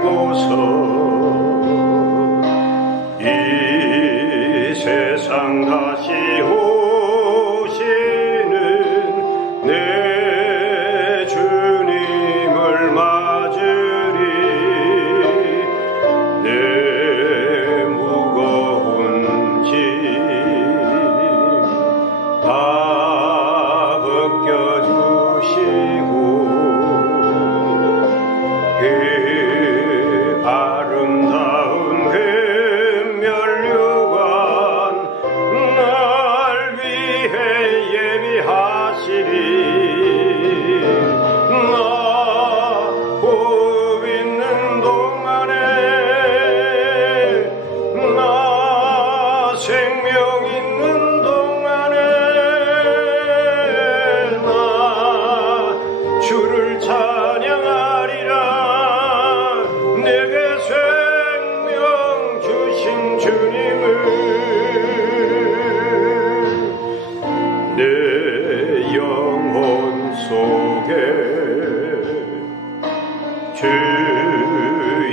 들고서 이 세상 다시 오시는 내 주님을 맞으리. 내 무거운 짐 다 벗겨주시고 그 아름다운 그 면류관 날 위해 예비하시리. 나 호흡 있는 동안에 나 생명 있는 동안에 나 주를 찬양하리라. 내게 생명 주신 주님을 내 영혼 속에 주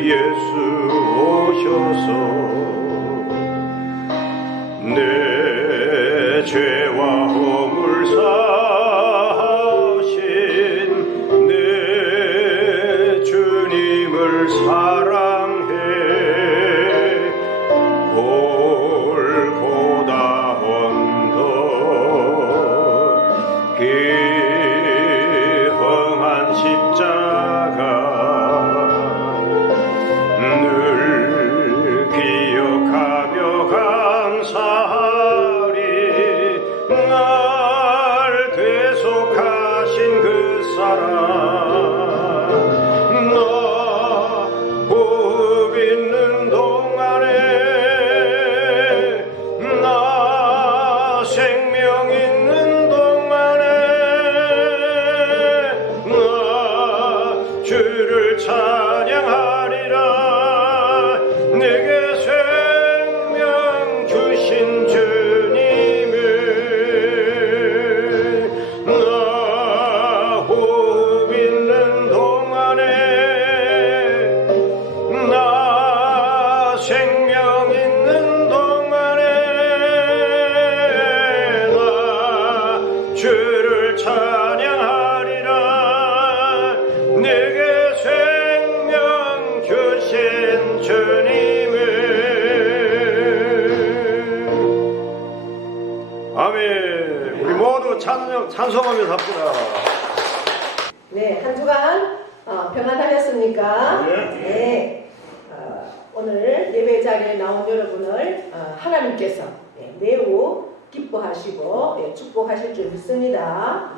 예수 오셔서 내 죄와 허물 사하신 내 주님을 사랑해. 골고다 언덕 그 험한 십자가 늘 기억하며 감사하리. 날 대속하신 그 사랑 나 호흡 있는 동안에 나 생명 있는 동안에 나 주를 찬양하리라. 내게 생명 주신 주님을 나 호흡 있는 동안에 나 생명 있는 동안에 나 주를 찬양하리라. 내게 생명 주신 주님을. 아멘. 우리 모두 찬송하며 삽시다. 네, 한 주간 평안하셨습니까? 네. 오늘 예배 자리에 나온 여러분을 하나님께서 매우 기뻐하시고 축복하실 줄 믿습니다.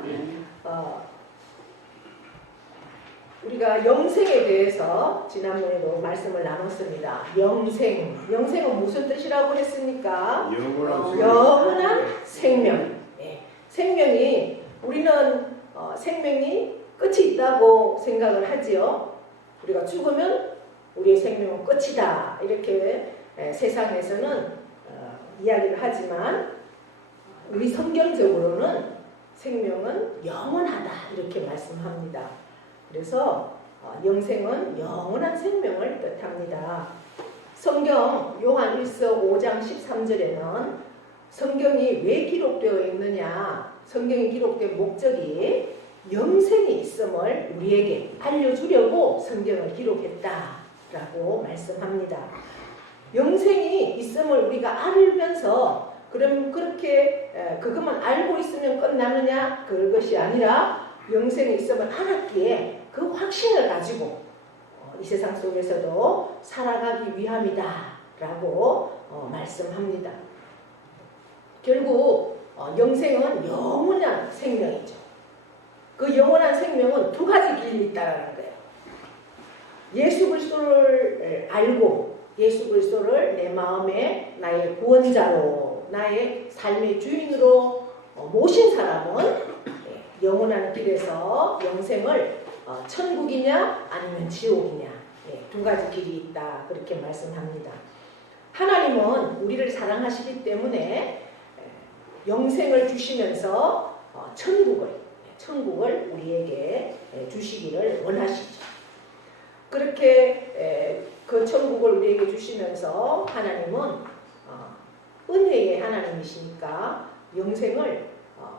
우리가 영생에 대해서 지난번에도 말씀을 나눴습니다. 영생은 무슨 뜻이라고 했습니까? 영원한 생명. 생명이 우리는 생명이 끝이 있다고 생각을 하지요. 우리가 죽으면 우리의 생명은 끝이다 이렇게 세상에서는 이야기를 하지만 우리 성경적으로는 생명은 영원하다 이렇게 말씀합니다. 그래서 영생은 영원한 생명을 뜻합니다. 성경 요한 1서 5장 13절에는 성경이 왜 기록되어 있느냐, 성경이 기록된 목적이 영생이 있음을 우리에게 알려주려고 성경을 기록했다라고 말씀합니다. 영생이 있음을 우리가 알면서 그럼 그렇게 그것만 알고 있으면 끝나느냐, 그것이 아니라 영생이 있음을 알았기에 그 확신을 가지고 이 세상 속에서도 살아가기 위함이다 라고 말씀합니다. 결국 영생은 영원한 생명이죠. 그 영원한 생명은 두 가지 길이 있다는 거예요. 예수 그리스도를 알고 예수 그리스도를 내 마음에 나의 구원자로 나의 삶의 주인으로 모신 사람은 영원한 길에서 영생을 천국이냐 아니면 지옥이냐 두 가지 길이 있다 그렇게 말씀합니다. 하나님은 우리를 사랑하시기 때문에 영생을 주시면서 천국을 우리에게 주시기를 원하시죠. 그렇게 천국을 우리에게 주시면서 하나님은 은혜의 하나님이시니까 영생을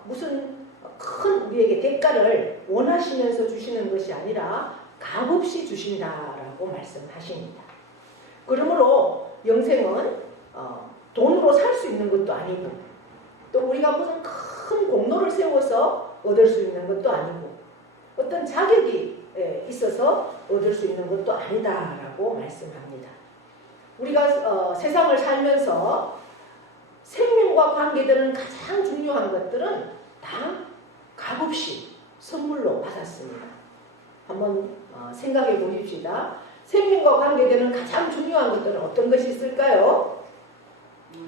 무슨 큰 우리에게 대가를 원하시면서 주시는 것이 아니라 값없이 주신다라고 말씀하십니다. 그러므로 영생은 돈으로 살 수 있는 것도 아니고 또 우리가 무슨 큰 공로를 세워서 얻을 수 있는 것도 아니고 어떤 자격이 있어서 얻을 수 있는 것도 아니다라고 말씀합니다. 우리가 세상을 살면서 생명과 관계되는 가장 중요한 것들은 다 값없이 선물로 받았습니다. 한번 생각해 보십시다. 생명과 관계되는 가장 중요한 것들은 어떤 것이 있을까요?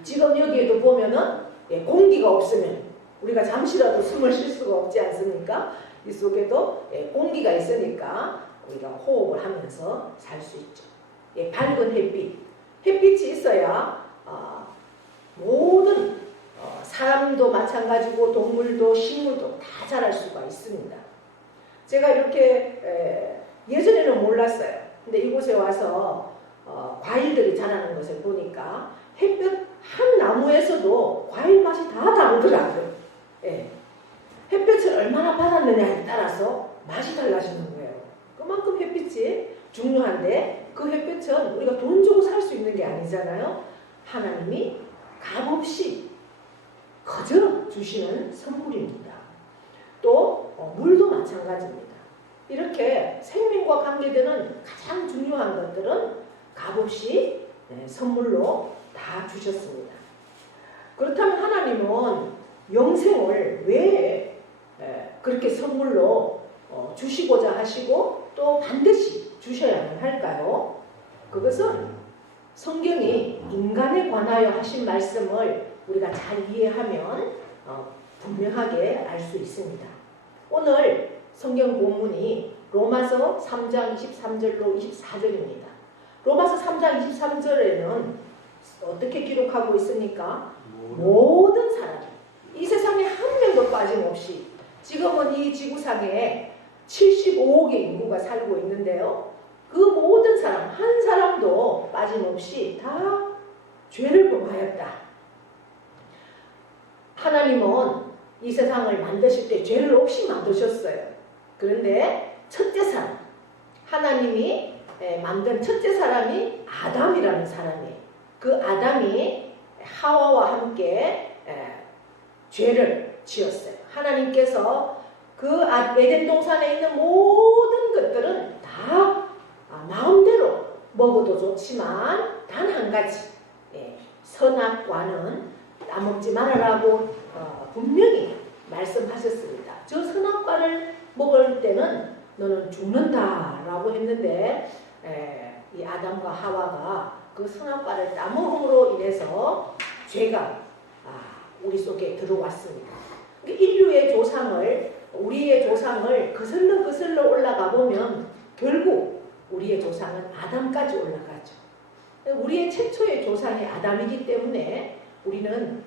지금 여기에도 보면은 공기가 없으면 우리가 잠시라도 숨을 쉴 수가 없지 않습니까? 이 속에도 공기가 있으니까 우리가 호흡을 하면서 살 수 있죠. 밝은 햇빛이 있어야 모든 사람도 마찬가지고 동물도 식물도 다 자랄 수가 있습니다. 제가 이렇게 예전에는 몰랐어요. 근데 이곳에 와서 과일들이 자라는 것을 보니까 햇볕 한 나무에서도 과일 맛이 다 다르더라고요. 햇볕을 얼마나 받았느냐에 따라서 맛이 달라지는 거예요. 그만큼 햇빛이 중요한데 그 햇빛은 우리가 돈 주고 살 수 있는 게 아니잖아요. 하나님이 값없이 거저 주시는 선물입니다. 또 물도 마찬가지입니다. 이렇게 생명과 관계되는 가장 중요한 것들은 값없이 선물로 다 주셨습니다. 그렇다면 하나님은 영생을 왜 그렇게 선물로 주시고자 하시고 또 반드시 주셔야만 할까요? 그것은 성경이 인간에 관하여 하신 말씀을 우리가 잘 이해하면 분명하게 알 수 있습니다. 오늘 성경 본문이 로마서 3장 23절로 24절입니다. 로마서 3장 23절에는 어떻게 기록하고 있습니까? 모든 사람, 이 세상에 한 명도 빠짐없이 지금은 이 지구상에 75억의 인구가 살고 있는데요. 그 모든 사람, 한 사람도 빠짐없이 다 죄를 범하였다. 하나님은 이 세상을 만드실 때 죄를 없이 만드셨어요. 그런데 첫째 사람, 하나님이 만든 첫째 사람이 아담이라는 사람이에요. 그 아담이 하와와 함께 죄를 지었어요. 하나님께서 그 에덴 동산에 있는 모든 것들은 다 마음대로 먹어도 좋지만 단 한 가지 선악과는 따먹지 말아라고 분명히 말씀하셨습니다. 저 선악과를 먹을 때는 너는 죽는다라고 했는데 이 아담과 하와가 그 선악과를 따먹음으로 인해서 죄가 우리 속에 들어왔습니다. 인류의 조상을, 우리의 조상을 거슬러 올라가 보면 결국 우리의 조상은 아담까지 올라가죠. 우리의 최초의 조상이 아담이기 때문에 우리는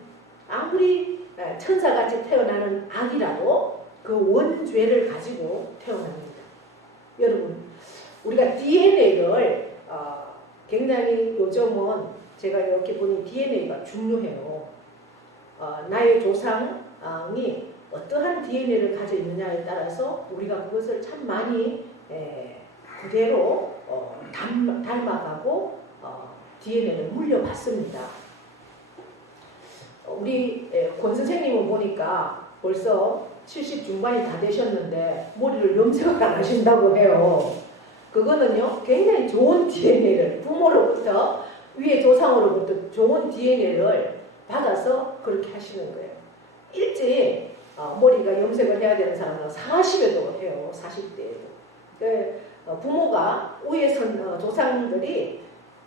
아무리 천사같이 태어나는 아기라도 그 원죄를 가지고 태어납니다. 여러분, 우리가 DNA를 굉장히 요즘은 제가 이렇게 보니 DNA가 중요해요. 나의 조상이 어떠한 DNA를 가지고 있느냐에 따라서 우리가 그것을 참 많이 그대로 닮아가고 DNA를 물려받습니다. 우리 권 선생님은 보니까 벌써 70 중반이 다 되셨는데 머리를 염색을 안 하신다고 해요. 그거는요, 굉장히 좋은 DNA를 부모로부터, 위의 조상으로부터 좋은 DNA를 받아서 그렇게 하시는 거예요. 일찍 머리가 염색을 해야 되는 사람은 40에도 해요. 40대에도. 부모가 위의 조상들이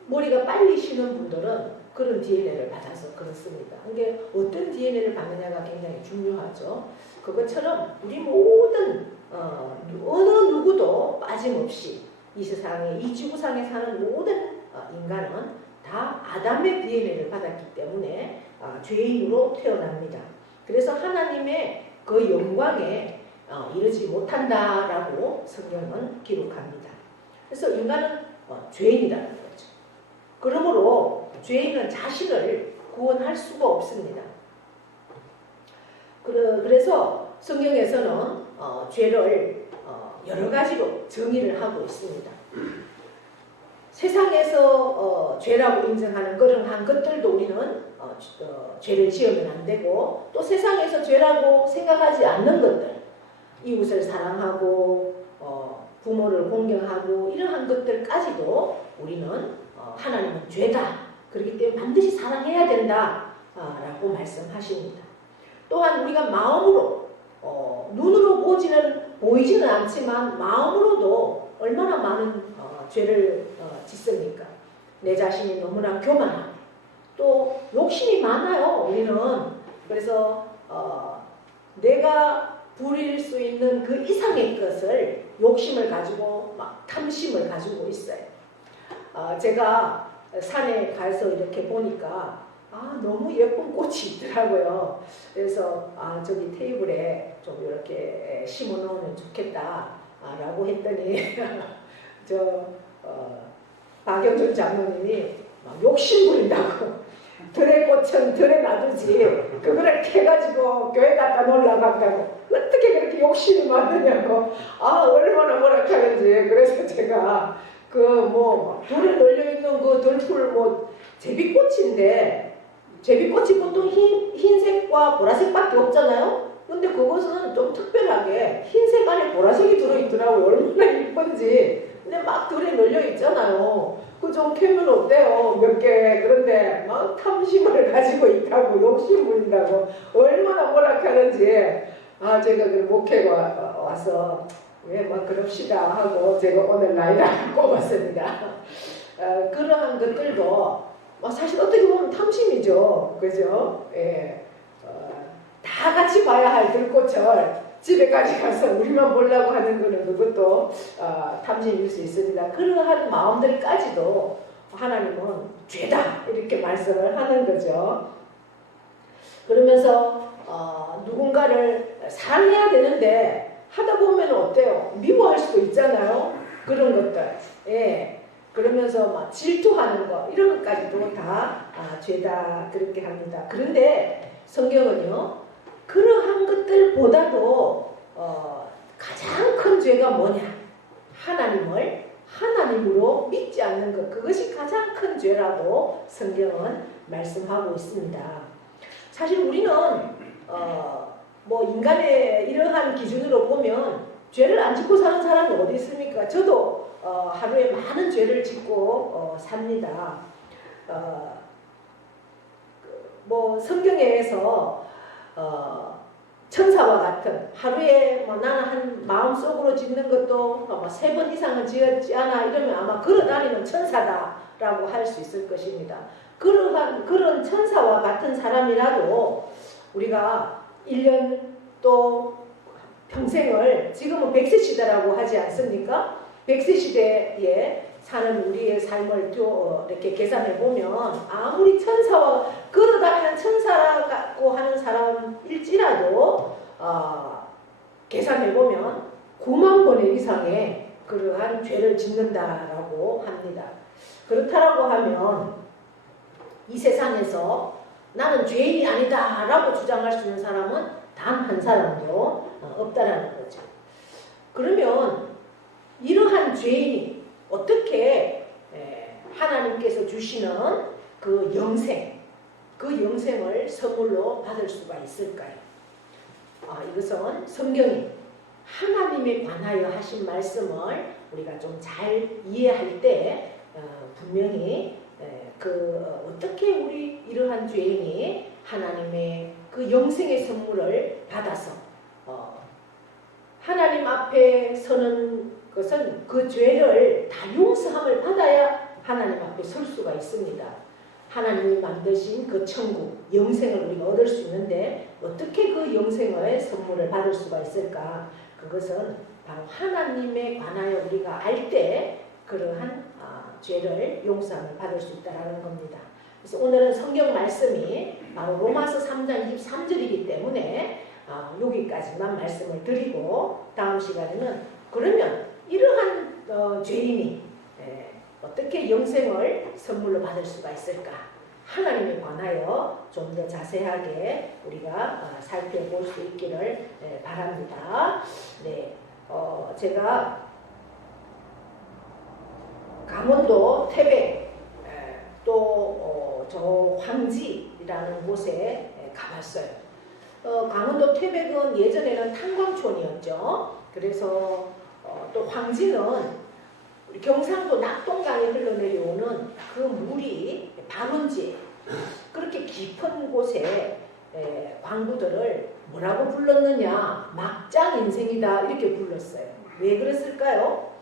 머리가 빨리 쉬는 분들은 그런 DNA를 받아서 그렇습니다. 이게 어떤 DNA를 받느냐가 굉장히 중요하죠. 그것처럼 우리 모든 어느 누구도 빠짐없이 이 세상에, 이 지구상에 사는 모든 인간은 다 아담의 DNA를 받았기 때문에 죄인으로 태어납니다. 그래서 하나님의 그 영광에 이르지 못한다라고 성경은 기록합니다. 그래서 인간은 죄인이라는 거죠. 그러므로 죄인은 자신을 구원할 수가 없습니다. 그래서 성경에서는 죄를 여러 가지로 정의를 하고 있습니다. 세상에서 죄라고 인정하는 그런 것들도 우리는 죄를 지으면 안 되고, 또 세상에서 죄라고 생각하지 않는 것들, 이웃을 사랑하고 부모를 공경하고 이러한 것들까지도 우리는 하나님은 죄다, 그렇기 때문에 반드시 사랑해야 된다 라고 말씀하십니다. 또한 우리가 마음으로 눈으로 보이지는 않지만 마음으로도 얼마나 많은 죄를 짓습니까? 내 자신이 너무나 교만하고 또 욕심이 많아요. 우리는 그래서 내가 부릴 수 있는 그 이상의 것을 욕심을 가지고 막 탐심을 가지고 있어요. 제가 산에 가서 이렇게 보니까 너무 예쁜 꽃이 있더라고요. 그래서 저기 테이블에 좀 이렇게 심어 놓으면 좋겠다라고 했더니 박영준 장로님이 막 욕심 부린다고, 들의 꽃은 들에 놔두지 그거를 캐가지고 교회 갖다 놓으려고 한다고, 어떻게 그렇게 욕심이 많으냐고 얼마나 뭐라 하는지. 그래서 제가 돌에 널려있는 그 들풀 제비꽃인데, 제비꽃이 보통 흰색과 보라색밖에 없잖아요. 근데 그것은 좀 특별하게 흰색 안에 보라색이 들어있더라고요. 얼마나 이쁜지. 근데 막 들에 널려 있잖아요. 그 좀 캐면 어때요? 몇 개. 그런데 막 탐심을 가지고 있다고, 욕심 부린다고, 얼마나 뭐라 하는지. 제가 그 목회가 와서 왜 막 그럽시다 하고 제가 오늘 나이를 꼽았습니다. 그러한 것들도 사실 어떻게 보면 탐심이죠. 그죠? 예. 다 같이 봐야 할 들꽃을 집에까지 가서 우리만 보려고 하는 거는 그것도 탐심일 수 있습니다. 그러한 마음들까지도 하나님은 죄다 이렇게 말씀을 하는 거죠. 그러면서 누군가를 사랑해야 되는데 하다 보면 어때요? 미워할 수도 있잖아요. 그런 것들. 예. 그러면서 막 질투하는 거, 이런 것까지도 다 죄다 그렇게 합니다. 그런데 성경은요, 그러한 것들보다도 가장 큰 죄가 뭐냐? 하나님을 하나님으로 믿지 않는 것, 그것이 가장 큰 죄라고 성경은 말씀하고 있습니다. 사실 우리는 인간의 이러한 기준으로 보면 죄를 안 짓고 사는 사람이 어디 있습니까? 저도 하루에 많은 죄를 짓고 삽니다. 성경에서 천사와 같은, 하루에 나는 한 마음속으로 짓는 것도 3번 이상은 지었지 않아, 이러면 아마 걸어다니는 천사다라고 할 수 있을 것입니다. 그런 천사와 같은 사람이라도 우리가 1년 또 평생을, 지금은 100세 시대라고 하지 않습니까? 100세 시대에 사는 우리의 삶을 이렇게 계산해 보면, 아무리 천사와 걸어다니는 천사라고 하는 사람일지라도 계산해 보면 9만 번의 이상의 그러한 죄를 짓는다라고 합니다. 그렇다라고 하면 이 세상에서 나는 죄인이 아니다라고 주장할 수 있는 사람은 단 한 사람도 없다라는 거죠. 그러면 이러한 죄인이 어떻게 하나님께서 주시는 그 영생을 선물로 받을 수가 있을까요? 이것은 성경이 하나님에 관하여 하신 말씀을 우리가 좀 잘 이해할 때 분명히 어떻게 우리 이러한 죄인이 하나님의 그 영생의 선물을 받아서 하나님 앞에 서는 것은 그 죄를 다 용서함을 받아야 하나님 앞에 설 수가 있습니다. 하나님이 만드신 그 천국, 영생을 우리가 얻을 수 있는데 어떻게 그 영생의 선물을 받을 수가 있을까? 그것은 바로 하나님에 관하여 우리가 알 때 그러한 죄를 용서함을 받을 수 있다는 겁니다. 그래서 오늘은 성경 말씀이 바로 로마서 3장 23절이기 때문에 여기까지만 말씀을 드리고, 다음 시간에는 그러면 이러한 죄인이 어떻게 영생을 선물로 받을 수가 있을까? 하나님에 관하여 좀 더 자세하게 우리가 살펴볼 수 있기를 바랍니다. 네, 제가 강원도 태백 또 저 황지라는 곳에 가봤어요. 강원도 태백은 예전에는 탄광촌이었죠. 그래서 또 황지는 우리 경상도 낙동강에 흘러내려오는 그 물이 발원지 그렇게 깊은 곳에 광부들을 뭐라고 불렀느냐, 막장 인생이다 이렇게 불렀어요. 왜 그랬을까요?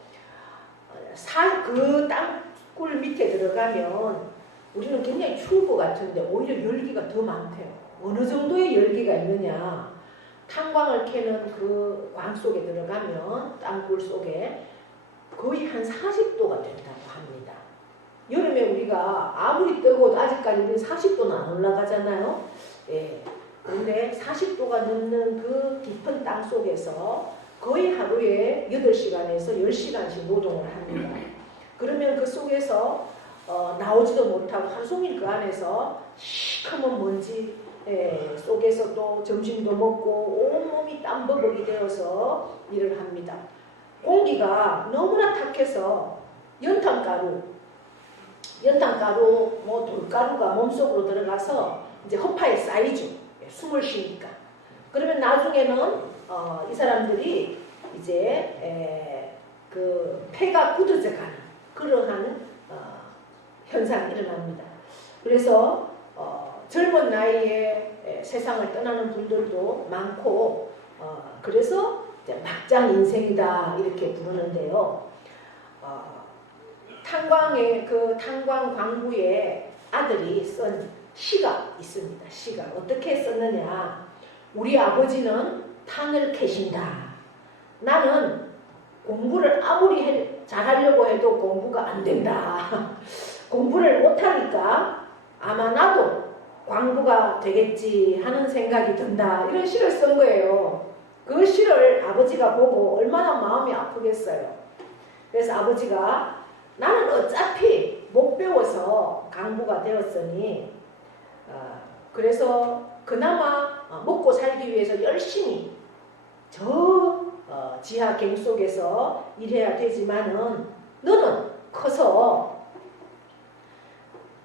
그 땅굴 밑에 들어가면 우리는 굉장히 추울 것 같은데 오히려 열기가 더 많대요. 어느 정도의 열기가 있느냐, 탄광을 캐는 그 광 속에 들어가면 땅굴 속에 거의 한 40도가 된다고 합니다. 여름에 우리가 아무리 뜨거워도 아직까지 우리는 40도는 안 올라가잖아요. 예. 그런데 40도가 넘는 그 깊은 땅 속에서 거의 하루에 8시간에서 10시간씩 노동을 합니다. 그러면 그 속에서 나오지도 못하고 하루 종일 그 안에서 시커먼 먼지 속에서 또 점심도 먹고 온몸이 땀버벅이 되어서 일을 합니다. 공기가 너무나 탁해서 연탄가루, 뭐 돌가루가 몸속으로 들어가서 이제 허파에 쌓이죠. 숨을 쉬니까. 그러면 나중에는 이 사람들이 이제 그 폐가 굳어져 가는 그러한 현상이 일어납니다. 그래서 젊은 나이에 세상을 떠나는 분들도 많고 그래서 이제 막장 인생이다 이렇게 부르는데요. 탄광의 그 탄광 광부의 아들이 쓴 시가 있습니다. 시가 어떻게 썼느냐? 우리 아버지는 탄을 캐신다. 나는 공부를 아무리 잘하려고 해도 공부가 안 된다. 공부를 못하니까 아마 나도 광부가 되겠지 하는 생각이 든다. 이런 시를 쓴 거예요. 그 시를 아버지가 보고 얼마나 마음이 아프겠어요. 그래서 아버지가 나는 어차피 못 배워서 강부가 되었으니 그래서 그나마 먹고 살기 위해서 열심히 저 지하갱 속에서 일해야 되지만은 너는 커서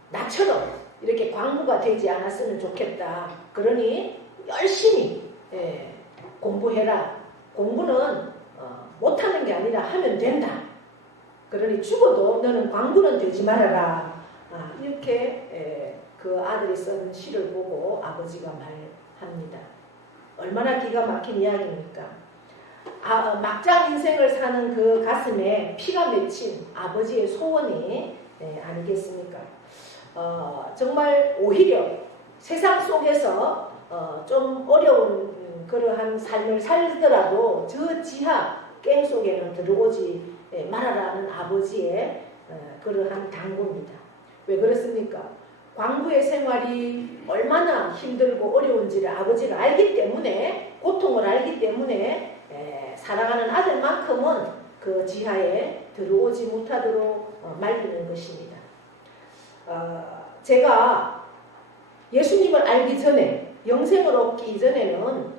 나처럼 이렇게 광부가 되지 않았으면 좋겠다. 그러니 열심히 공부해라. 공부는 못하는 게 아니라 하면 된다. 그러니 죽어도 너는 광부는 되지 말아라. 이렇게 그 아들이 쓴 시를 보고 아버지가 말합니다. 얼마나 기가 막힌 이야기입니까? 막장 인생을 사는 그 가슴에 피가 맺힌 아버지의 소원이 아니겠습니까? 정말 오히려 세상 속에서 좀 어려운 그러한 삶을 살더라도 저 지하 깽 속에는 들어오지 말아라는 아버지의 그러한 당부입니다. 왜 그렇습니까? 광부의 생활이 얼마나 힘들고 어려운지를 아버지가 알기 때문에, 고통을 알기 때문에 사랑하는 아들만큼은 그 지하에 들어오지 못하도록 말리는 것입니다. 제가 예수님을 알기 전에, 영생을 얻기 전에는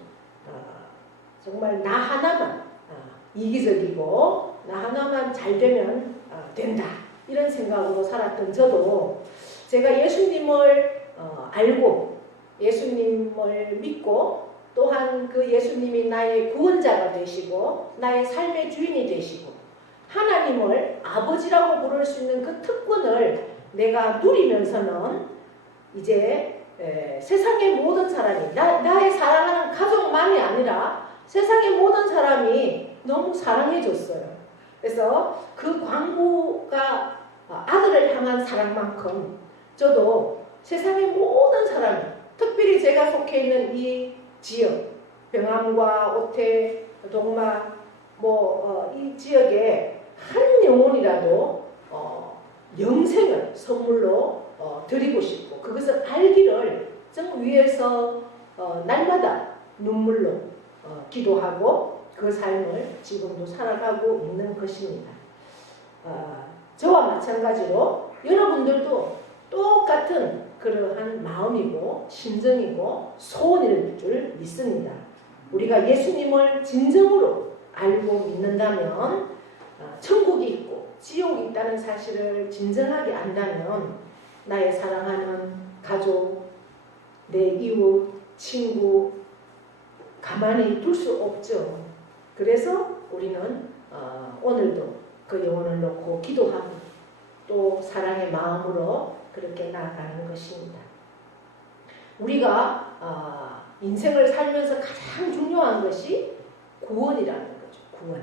정말 나 하나만 이기적이고 나 하나만 잘 되면 된다 이런 생각으로 살았던 저도 제가 예수님을 알고 예수님을 믿고 또한 그 예수님이 나의 구원자가 되시고 나의 삶의 주인이 되시고 하나님을 아버지라고 부를 수 있는 그 특권을 내가 누리면서는 이제 세상의 모든 사람이 나의 사랑하는 가족만이 아니라 세상의 모든 사람이 너무 사랑해줬어요. 그래서 그 광부가 아들을 향한 사랑만큼 저도 세상의 모든 사람이, 특별히 제가 속해 있는 이 지역, 병암과 오태, 동마, 이 지역에 한 영혼이라도 영생을 선물로 드리고 싶고 그것을 알기를 정 위에서 날마다 눈물로 기도하고 그 삶을 지금도 살아가고 있는 것입니다. 저와 마찬가지로 여러분들도 똑같은 그러한 마음이고 심정이고 소원일 줄 믿습니다. 우리가 예수님을 진정으로 알고 믿는다면 천국이 있고 지옥이 있다는 사실을 진정하게 안다면 나의 사랑하는 가족, 내 이웃, 친구 가만히 둘 수 없죠. 그래서 우리는 오늘도 그 영혼을 놓고 기도하고 또 사랑의 마음으로 그렇게 나아가는 것입니다. 우리가 인생을 살면서 가장 중요한 것이 구원이라는 거죠. 구원.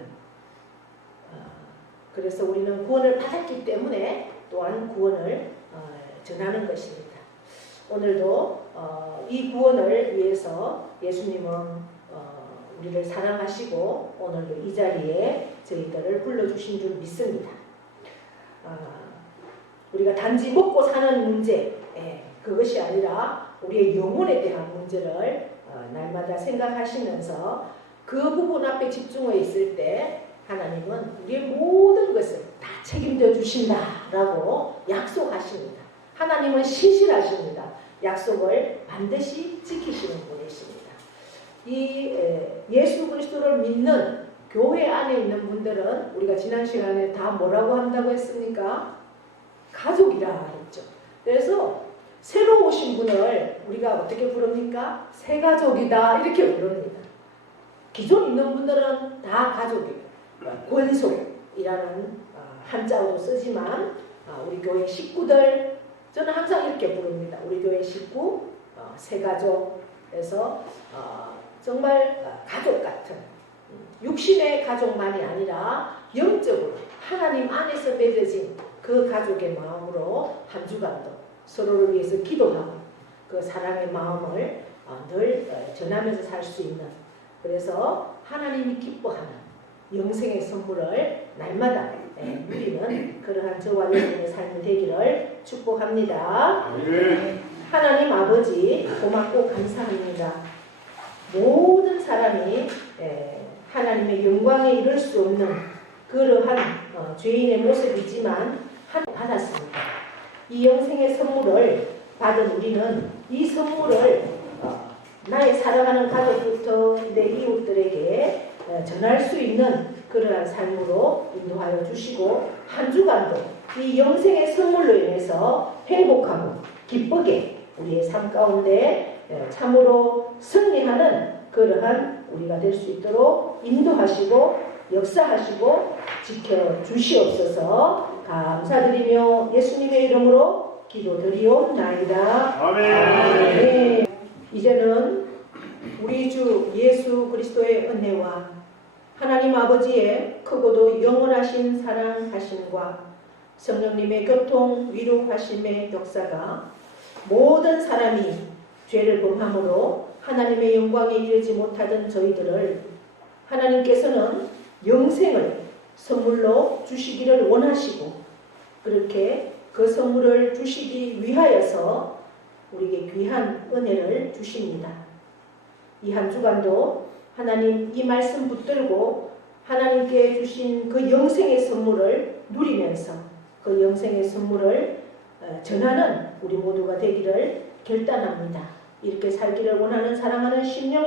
그래서 우리는 구원을 받았기 때문에 또한 구원을 전하는 것입니다. 오늘도 이 구원을 위해서 예수님은 우리를 사랑하시고 오늘도 이 자리에 저희들을 불러주신 줄 믿습니다. 우리가 단지 먹고 사는 문제, 그것이 아니라 우리의 영혼에 대한 문제를 날마다 생각하시면서 그 부분 앞에 집중해 있을 때 하나님은 우리의 모든 것을 다 책임져 주신다라고 약속하십니다. 하나님은 신실하십니다. 약속을 반드시 지키시는 분이십니다. 이 예수 그리스도를 믿는 교회 안에 있는 분들은 우리가 지난 시간에 다 뭐라고 한다고 했습니까? 가족이라 했죠. 그래서 새로 오신 분을 우리가 어떻게 부릅니까? 새 가족이다 이렇게 부릅니다. 기존 있는 분들은 다 가족이에요. 권속이라는 한자어도 쓰지만 우리 교회 식구들 저는 항상 이렇게 부릅니다. 우리 교회 식구 새 가족에서 정말 가족 같은 육신의 가족만이 아니라 영적으로 하나님 안에서 맺어진 그 가족의 마음으로 한 주간도 서로를 위해서 기도하고 그 사랑의 마음을 늘 전하면서 살 수 있는, 그래서 하나님이 기뻐하는 영생의 선물을 날마다 누리는 그러한 저와 여러분의 삶이 되기를 축복합니다. 하나님 아버지 고맙고 감사합니다. 모든 사람이 하나님의 영광에 이를 수 없는 그러한 죄인의 모습이지만 받았습니다. 이 영생의 선물을 받은 우리는 이 선물을 나의 사랑하는 가족부터 내 이웃들에게 전할 수 있는 그러한 삶으로 인도하여 주시고 한 주간도 이 영생의 선물로 인해서 행복하고 기쁘게 우리의 삶 가운데 참으로 승리하는 그러한 우리가 될 수 있도록 인도하시고 역사하시고 지켜주시옵소서. 감사드리며 예수님의 이름으로 기도드리옵나이다. 아멘. 이제는 우리 주 예수 그리스도의 은혜와 하나님 아버지의 크고도 영원하신 사랑하심과 성령님의 교통 위로하심의 역사가 모든 사람이 죄를 범함으로 하나님의 영광에 이르지 못하던 저희들을 하나님께서는 영생을 선물로 주시기를 원하시고 그렇게 그 선물을 주시기 위하여서 우리에게 귀한 은혜를 주십니다. 이 한 주간도 하나님 이 말씀 붙들고 하나님께 주신 그 영생의 선물을 누리면서 그 영생의 선물을 전하는 우리 모두가 되기를 결단합니다. 이렇게 살기를 원하는 사랑하는 심령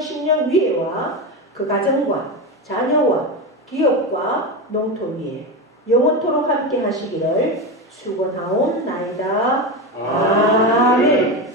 위에와 그 가정과 자녀와 기업과 농토 위에 영원토록 함께 하시기를 축원하옵나이다. 아멘.